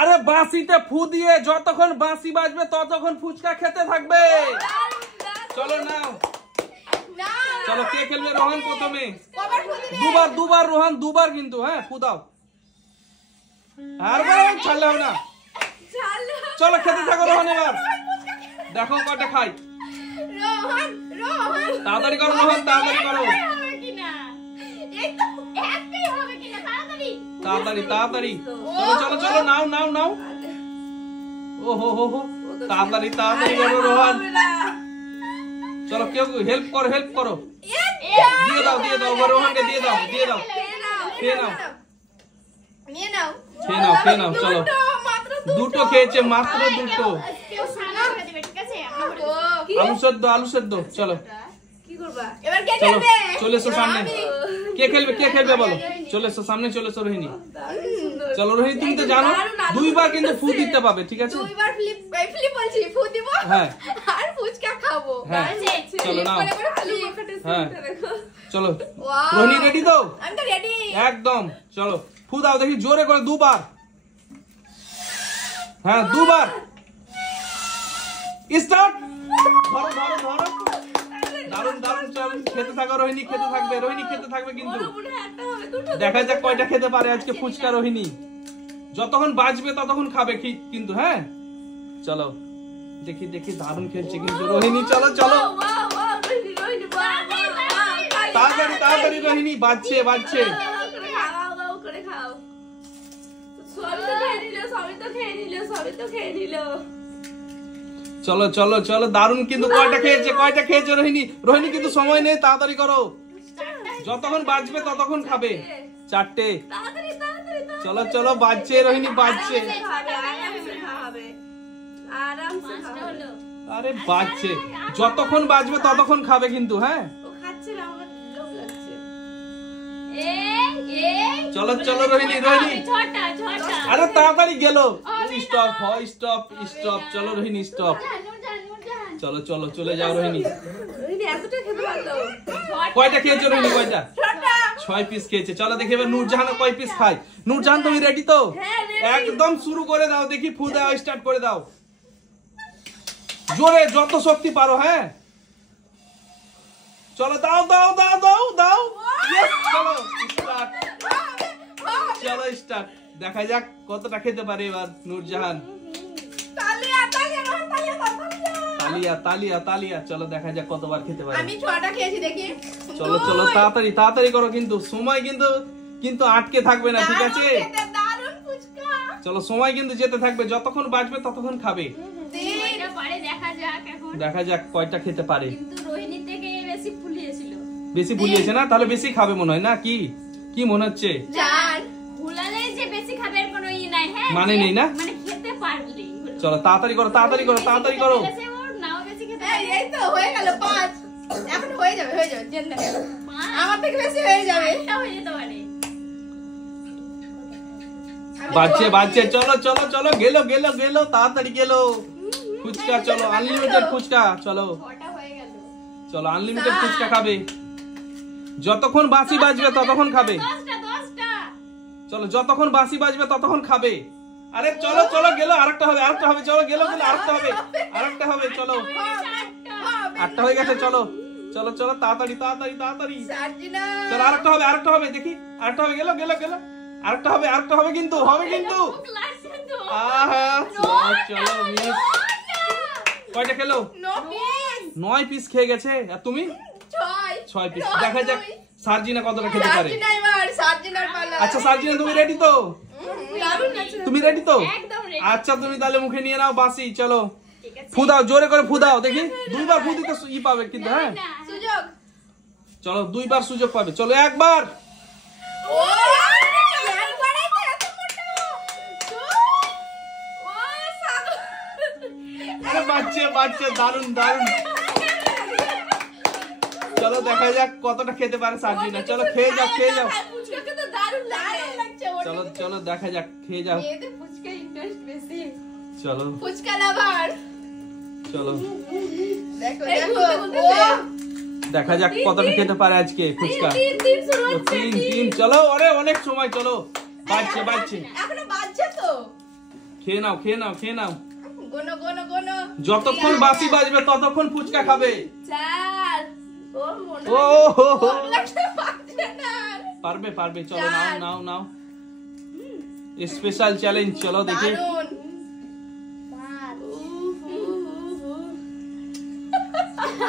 আরে বাঁশিতে ফু দিয়ে যতক্ষণ বাঁশি বাজবে ততক্ষণ ফুচকা খেতে থাকবে। চলো নাও, চলো কে খেলবে? রোহন প্রথমে। দুবার রোহন, দুবার কিন্তু। হ্যাঁ ফু দাও, আর ছাড়লে হবে না। চলো খেতে থাকো রোহন। এবার দেখো কয়টা খাই। তাড়াতাড়ি করো রোহন, তাড়াতাড়ি করো, তাড়াতাড়ি তাড়াতাড়ি। চলো চলো চলো, নাও নাও নাও। ও হো হো হো, তাড়াতাড়ি তাড়াতাড়ি করো রোহন। চলো কেউ হেল্প করো, হেল্প করো। দিয়ে দাও দিয়ে দাও, রোহনকে দিয়ে দাও, দিয়ে দাও। খেয়ে নাও, খেয়ে নাও, খেয়ে নাও। চলো দুটো খেয়েছে, মাত্র দুটো। আলু সেদ্ধ, আলু সেদ্ধ। চলো চলে এসো সামনে। কে খেলবে, কে খেলবে বলো? চলে এসো সামনে, চলে এসো রোহিণী। চলো রোহিণী, তুমি তো জানো দুইবার কিন্তু ফু দিতে পাবে, ঠিক আছে? হ্যাঁ হ্যাঁ, চলো নাও। হ্যাঁ চলো রোহিণী, রেডি তো? একদম। চলো ফু দাও দেখি, জোরে করে দুবার। হ্যাঁ দুবার। স্টার্ট। ধরো ধরো ধরো। দারুন দারুন। চল খেতে থাকো রোহিণী, খেতে থাকবে রোহিণী, খেতে থাকবে কিন্তু। দেখা যাক কয়টা খেতে পারে আজকে ফুচকা রোহিণী। যতক্ষণ বাজবে ততক্ষণ খাবে কিন্তু। হ্যাঁ চলো দেখি দেখি, দারুন খেলছে কিন্তু রোহিণী। চলো চলো তাড়াতাড়ি তাড়াতাড়ি রোহিণী, বাজছে বাজছে। চলো চলো চলো, দারুন কিন্তু। কয়টা খেয়েছে, কয়টা খেয়েছে রোহিণী? রোহিণী কিন্তু সময় নেই, তাড়াতাড়ি করো। যতক্ষণ বাজবে ততক্ষণ খাবে। চারটে। চলো চলো, বাজছে রোহিণী, বাজছে। আরে বাজছে, যতক্ষণ বাজবে ততক্ষণ খাবে কিন্তু। হ্যাঁ চলো চলো রোহিণী, রোহিণী। আরে তাড়াতাড়ি গেল। স্টপ, হয় স্টপ, স্টপ। চলো রোহিণী, স্টপ। চলো চলো চলে যাও রোহিণী। কয়টা খেয়েছো রোহিণী? কয়টা? 6 পিস খেয়েছে। চলো দেখি এবার নূরজাহান কয় পিস খায়। নূরজাহান তুমি রেডি তো? একদম শুরু করে দাও দেখি, ফু দাও, স্টার্ট করে দাও জোরে, যত শক্তি পারো। হ্যাঁ চলো দাও দাও দাও দাও দাও। চলো স্টার্ট, চলো স্টার্ট। দেখা যাক কতটা খেতে পারে এবার নূরজাহান। তালিয়া তালিয়া তালিয়া। চলো দেখা যাক কতবার খেতে পারে। আমি 6টা খেয়েছি দেখি। চলো চলো তাড়াতাড়ি তাড়াতাড়ি করো কিন্তু, সময় কিন্তু আটকে থাকবে না, ঠিক আছে? দারুণ ফুচকা। চলো সময় কিন্তু যেতে থাকবে, যতক্ষণ বাজবে ততক্ষণ খাবে। দেখা যাক কয়টা খেতে পারে। বেশি ফুলিয়েছে না? তাহলে বেশি খাবে মনে হয় না? কি কি মনে হচ্ছে? মানে নেই না? চলো তাড়াতাড়ি করো, তাড়াতাড়ি করো, তাড়াতাড়ি করো। এই তো হয়ে গেল 5। এখন হয়ে যাবে, হয়ে যাবে। আমার থেকে বেশি হয়ে যাবে। বাজছে বাজছে। চলো চলো চলো, গেল গেল গেল, তাড়াতাড়ি গেল ফুচকা। চলো আনলিমিটেড ফুচকা। চলো চলো আনলিমিটেড ফুচকা খাবে, যতক্ষণ বাঁশি বাজবে ততক্ষণ খাবে। চলো যতক্ষণ বাঁশি বাজবে ততক্ষণ খাবে। আরে চলো চলো, গেল। আরেকটা হবে, আরেকটা হবে। চলো গেল গেল, আরেকটা হবে, আরেকটা হবে। চলো 8টা হয়ে গেছে। চলো চলো চলো, তাড়াতাড়ি তাড়াতাড়ি তাড়াতাড়ি। চলো আরেকটা হবে, আরেকটা হবে। দেখি আরেকটা হবে। গেল গেল গেল, আরেকটা হবে, আরেকটা হবে কিন্তু, হবে কিন্তু। আহা চলো মিস। কয়টা খেলো? 9 পিস খেয়ে গেছে। আর তুমি? 6 পিস। দেখা যাক সার্জিনা কতটা খেতে পারে। আচ্ছা সার্জিনা তুমি রেডি তো? তুমি রেডি তো? আচ্ছা তুমি তাহলে মুখে নিয়ে নাও বাঁশি। চলো ফু দাও, জোরে করে ফু দাও দেখি। 2বার ফু দিতে পাবে কিন্তু। হ্যাঁ চলো 2বার সুযোগ পাবে। চলো একবার। বাচ্চা বাচ্চা, দারুন দারুন। চলো দেখা যাক কতটা খেতে পারে সার্জিনা। চলো খেয়ে যাও, খেয়ে যাও। চলো চলো দেখা যাক, খেয়ে যাও। চলো ফুচকা লাভার। চলো দেখা যাক কতটা খেতে পারে আজকে ফুচকা। 3 চলো, আরে অনেক সময়। চলো বাজছে বাজছে, এখনো বাজছে তো। খেয়ে নাও খেয়ে নাও খেয়ে নাও। গোনো গোনো গোনো। যতক্ষণ বাঁশি বাজবে ততক্ষণ ফুচকা খাবে। 4 ও মনে ও হো হো। লাগতে পারছে না। পারবে পারবে, চলো নাও নাও নাও। স্পেশাল চ্যালেঞ্জ, চলো দেখি। দারুন।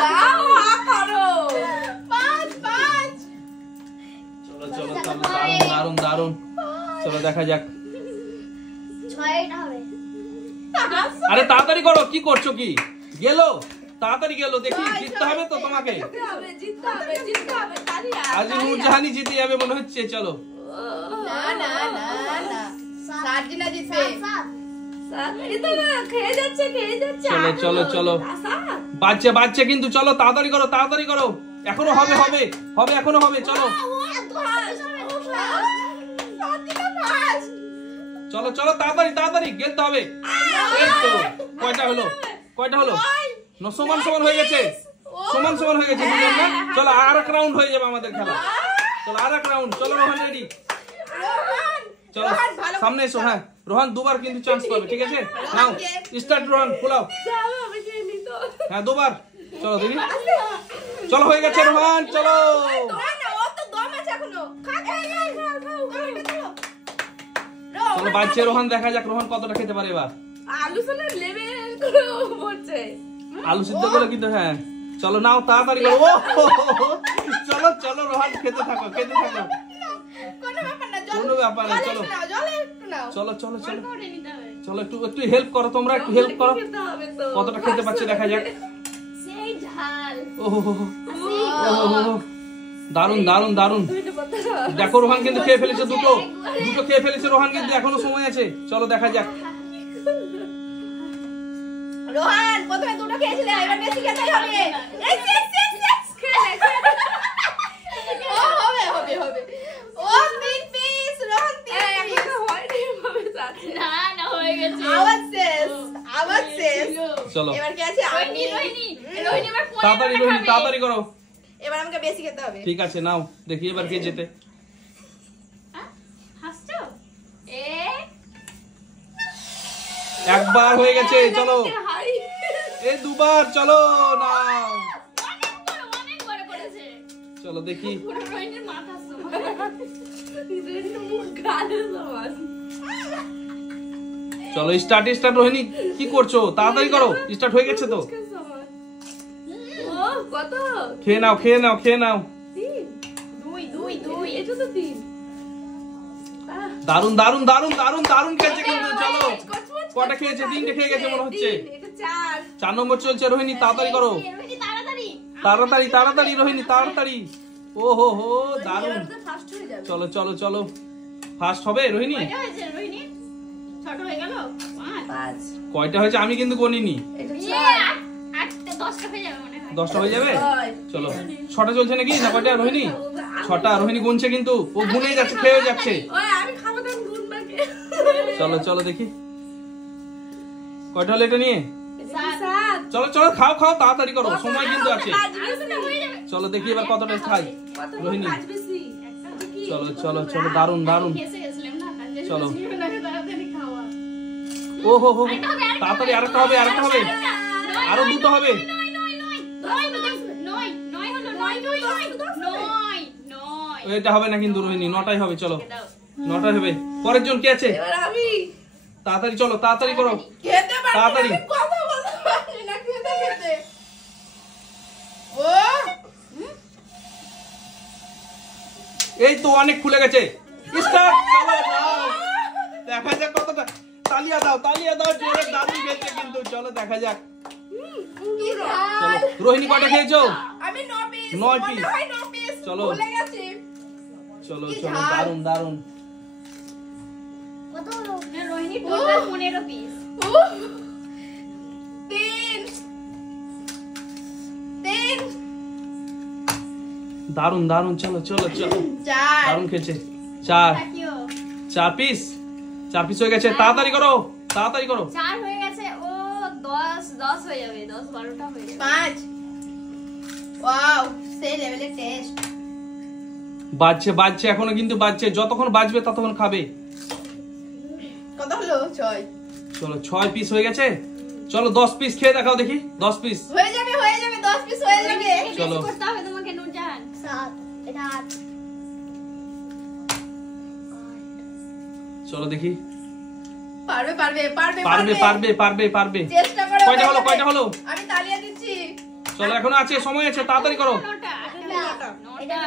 দাও করো। 5 5। চলো চলো চলো, দারুন দারুন দারুন। চলো দেখা যাক। 6টা হবে। আরে তাড়াতাড়ি করো, কি করছো কি? গেল তাড়াতাড়ি গেল, দেখি জিততে হবে তো তোমাকে। জিততে হবে তালিয়া। আজ নূরজাহানি জিতে যাবে মনে হচ্ছে, চলো। না না না না। সার্জিনা জিতবে। 7 এটা না খেয়ে যাচ্ছে। চলো চলো চলো, বাচ্চা বাচ্চা কিন্তু, চলো তাড়াতাড়ি করো তাড়াতাড়ি করো। এখনো হবে হবে হবে, এখনো হবে, চলো চলো চলো তাড়াতাড়ি তাড়াতাড়ি গেলতে হবে। এই তো কয়টা হলো, কয়টা হলো? সমান সমান হয়ে গেছে, সমান সমান হয়ে গেছে দুজন না? চলো আর এক রাউন্ড হয়ে যাবে আমাদের খেলা। চলো আর এক রাউন্ড, চলো রোহান রেডি। চলো সামনে এসো। হ্যাঁ রোহান দুবার কিন্তু চান্স পাবে, ঠিক আছে? নাও স্টার্ট রোহান, ফুলাও। হ্যাঁ দুবার, চলো দেখি। চলো হয়ে গেছে রোহান, চলো। চলো বাচ্চা রোহান, দেখা যাক রোহান কতটা খেতে পারে এবার। আলু সিদ্ধ করে কিন্তু, হ্যাঁ চলো নাও তাড়াতাড়ি করো। ও চলো চলো রোহান, খেতে থাকো খেতে থাকো, কোনো ব্যাপার না। চলো চলো চলো চলো চলো, একটু একটু হেল্প করো তোমরা, একটু হেল্প করো। কতটা খেতে পারছে দেখা যাক। সেই ঝাল। ও দারুন দারুন দারুন। দেখো রোহান কিন্তু খেয়ে ফেলেছে, দুটো দুটো খেয়ে ফেলেছে রোহান, কিন্তু এখনো সময় আছে। চলো দেখা যাক। রোহান প্রথমে দুটো খেয়েছিলে, এবার বেশি খেতে হবে। ও হবে হবে হবে। ও 3 পিস, রোহান 3 পিস। না না হয়ে গেছে। আবার শেষ। চলো এবার কি আছে? আমি রোহিণী এবার তাড়াতাড়ি রোহিণী তাড়াতাড়ি করো। এবার আমাকে বেশি খেতে হবে। ঠিক আছে নাও দেখি এবার কে জেতে। হাসছো? একবার হয়ে গেছে, চলো। এই দুবার, চলো নাও। অনেক বড় করেছে। চলো দেখি। পুরো রোহিণীর মাথা সমান। চলো স্টার্ট স্টার্ট রোহিণী, কি করছো? তাড়াতাড়ি করো, স্টার্ট হয়ে গেছে তো। কত? খেয়ে নাও খেয়ে নাও খেয়ে নাও। 2 এটা তো 3। দারুন দারুন দারুন দারুন দারুন খেয়েছে কিন্তু, চলো। কটা খেয়েছে? 3টে খেয়ে গেছে মনে হচ্ছে। এটা 4। 4 নম্বর চলছে রোহিণী, তাড়াতাড়ি করো। রোহিণী তাড়াতাড়ি। তাড়াতাড়ি তাড়াতাড়ি রোহিণী তাড়াতাড়ি। ও হো হো দারুন। ফার্স্ট হয়ে যাবে। চলো চলো চলো, ফার্স্ট হবে রোহিণী। কয়টা হয়েছে রোহিণী? 6টা হয়ে গেল? 5। কয়টা হয়েছে আমি কিন্তু গণিনি। এটা 8টা 10টা হয়ে যাবে মনে হয়। 10টা হয়ে যাবে? 6। চলো 6টা চলছে নাকি না কয়টা রোহিণী? 6টা রোহিণী গুনছে কিন্তু, ও গুনেই যাচ্ছে, খেয়ে যাচ্ছে। ওই আমি খাবো তো গুনবাকে। চলো চলো দেখি কয়টা হলো এটা নিয়ে। 7। চলো চলো খাও খাও, তাড়াতাড়ি করো, সময় কিন্তু আছে। হয়ে যাবে। চলো দেখি এবার কতটা খাই রোহিণী। কাজ বেশি। চলো চলো চলো, দারুন দারুন। খেসে গেছিলাম না, কাজে চলো। ছিল না, তাড়াতাড়ি খাওয়া। ও হো হো, তাড়াতাড়ি আরেকটা হবে আরেকটা হবে, আরো দুটো হবে। এটা হবে না কিন্তু রোহিণী, 9টাই হবে। চলো 9টাই হবে। পরের জন কে আছে? এবার আমি তাড়াতাড়ি চলো তাড়াতাড়ি করো। খেতে পারছি না, তাড়াতাড়ি। আমি কথা বলতে পারছি না খেতে খেতে। ও এই তো অনেক খুলে গেছে। স্টার্ট, চলো দাও। দেখা যাক কতটা। তালিয়া দাও জোরে, দারুণ খেলছে কিন্তু। চলো দেখা যাক। কি চলো রোহিণী কয়টা খেয়েছো? আমি 9 পিস। 9 পিস। 9 পিস। চলো। ভুলে গেছি। চলো কি চলো, ঝাল। দারুণ দারুণ। কত হলো? Rohini total 15 piece. 3 দারুণ দারুণ, চলো চলো চলো, 4 দারুণ খেয়েছে। 4 থাকিও। 4 পিস, 4 পিস হয়ে গেছে। তাড়াতাড়ি করো তাড়াতাড়ি করো। 4 হয়ে গেছে। ও 10 হয়ে যাবে, 10-12টা হয়ে যাবে। 5 ওয়াও সেই লেভেলের টেস্ট। বাজছে এখনো কিন্তু বাজছে, যতক্ষণ বাজবে ততক্ষণ খাবে। কত হলো? 6 চলো 6 পিস হয়ে গেছে, চলো 10 পিস খেয়ে দেখাও দেখি, 10 পিস হয়ে যাবে 10 পিস হয়ে যাবে। চলো। বেশি করতে হবে তোমাকে নূরজাহান। 7 এটা 8 চলো দেখি, পারবে পারবে পারবে পারবে পারবে পারবে পারবে। চেষ্টা করো। কয়টা হলো কয়টা হলো? আমি তালিয়া দিচ্ছি। চলো এখনো আছে, সময় আছে, তাড়াতাড়ি করো। নটা। এটা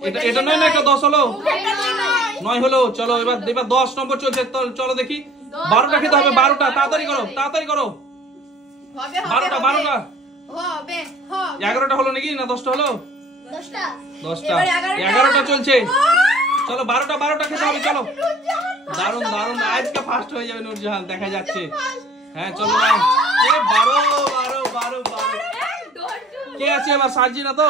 9 এটা 9 না, এটা 10 হলো, এটা নয়। 9 হলো। চলো এবার 10 নম্বর চলছে, তো চলো দেখি 12টা খেতে হবে, 12টা, তাড়াতাড়ি করো তাড়াতাড়ি করো। হবে 12টা হবে 12টা, হবে 11টা হলো নাকি, না 10টা হলো? 10টা 10টা, এবার 11টা চলছে। চলো 12টা খেতে হবে, চলো। দারুন দারুন, আজকে ফার্স্ট হয়ে যাবে নূরজাহান, দেখা যাচ্ছে। হ্যাঁ চলো নাও। 12 কে আছে এবার? সার্জিনা তো?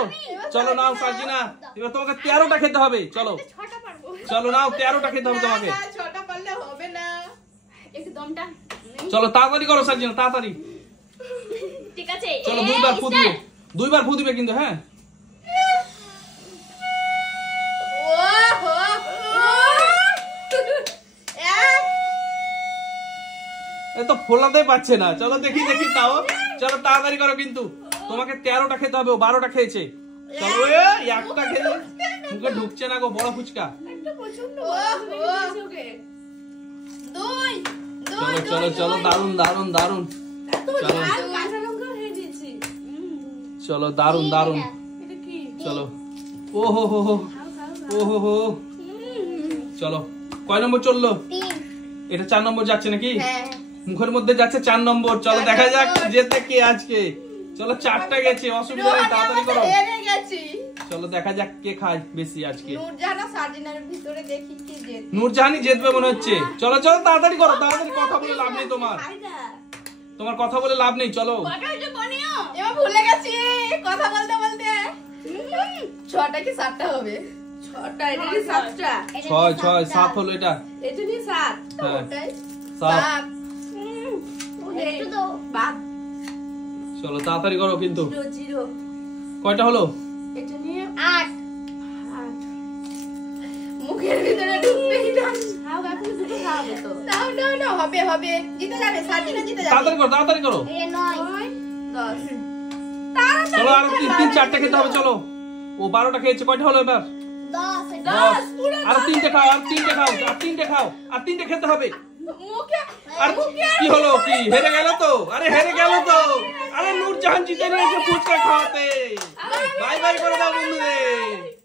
চলো নাও সার্জিনা, এবার তোমাকে 13টা খেতে হবে, চলো। 6টা পারবো। চলো নাও, 13টা খেতে হবে তোমাকে। না, 6টা পারলে হবে না। একটু দমটা। চলো তাড়াতাড়ি করো সার্জিনা, তাড়াতাড়ি। ঠিক আছে। চলো 2বার ফু দিবে, 2বার ফু দিবে কিন্তু, হ্যাঁ। ওহো এ তো ফোলাতে পারছে না। চলো দেখি দেখি তাও, চলো তাড়াতাড়ি করো কিন্তু, তোমাকে 13টা খেতে হবে, ও 12টা খেয়েছে। চলো একটা খেলে মুখে ঢুকছে না গো, বড় ফুচকা। দুই চলো চলো চলো, দারুন দারুন দারুন, চলো চলো, দারুন দারুন, চলো। ও হো হো হো, ও হো হো, চলো। কয় নম্বর চললো? 3 এটা 4 নম্বর যাচ্ছে নাকি? হ্যাঁ মুখের মধ্যে যাচ্ছে 4 নম্বর। চলো দেখা যাক যেতে কে আজকে। চলো 4টা গেছে, অসুবিধা নেই, তাড়াতাড়ি করো। হেরে গেছি। চলো দেখা যাক কে খায় বেশি আজকে। নূরজাহান আর সার্জিনার ভিতরে দেখি কি জেত। নূরজাহানই জিতবে মনে হচ্ছে। চলো চলো তাড়াতাড়ি করো, তাড়াতাড়ি, কথা বলে লাভ নেই তোমার, তোমার কথা বলে লাভ নেই, চলো। এবার ভুলে গেছি কথা বলতে বলতে। 6টা কি 7টা হবে? 6টা, এটা কি 7টা? 6 6 7 হলো এটা, এটা কি 7? হ্যাঁ। ওটাই 7। 7। একটু তো বাদ। চলো তাড়াতাড়ি করো কিন্তু। 0 কয়টা হলো? এটা নিয়ে 8 মুখের ভিতরে ঢুকতেই না। নাও নাও নাও, হবে হবে, জিতে যাবে সার্জিনা, জিতে যাবে। তাড়াতাড়ি করো তাড়াতাড়ি করো। এটা 9 10। চলো আর 3-4টা খেতে হবে, চলো। ও 12টা খেয়েছে, কয়টা হলো এবার? 10 10। আর 3টে খাও, আর 3টে খাও, আর 3টে খাও, আর 3টে খেতে হবে। মুখে আর কি হলো, কি হেরে গেল তো? আরে হেরে গেল তো। আরে নূরজাহান জিতে নিয়েছে ফুচকা খাওয়াতে। বাই বাই করে দাও বন্ধুদের।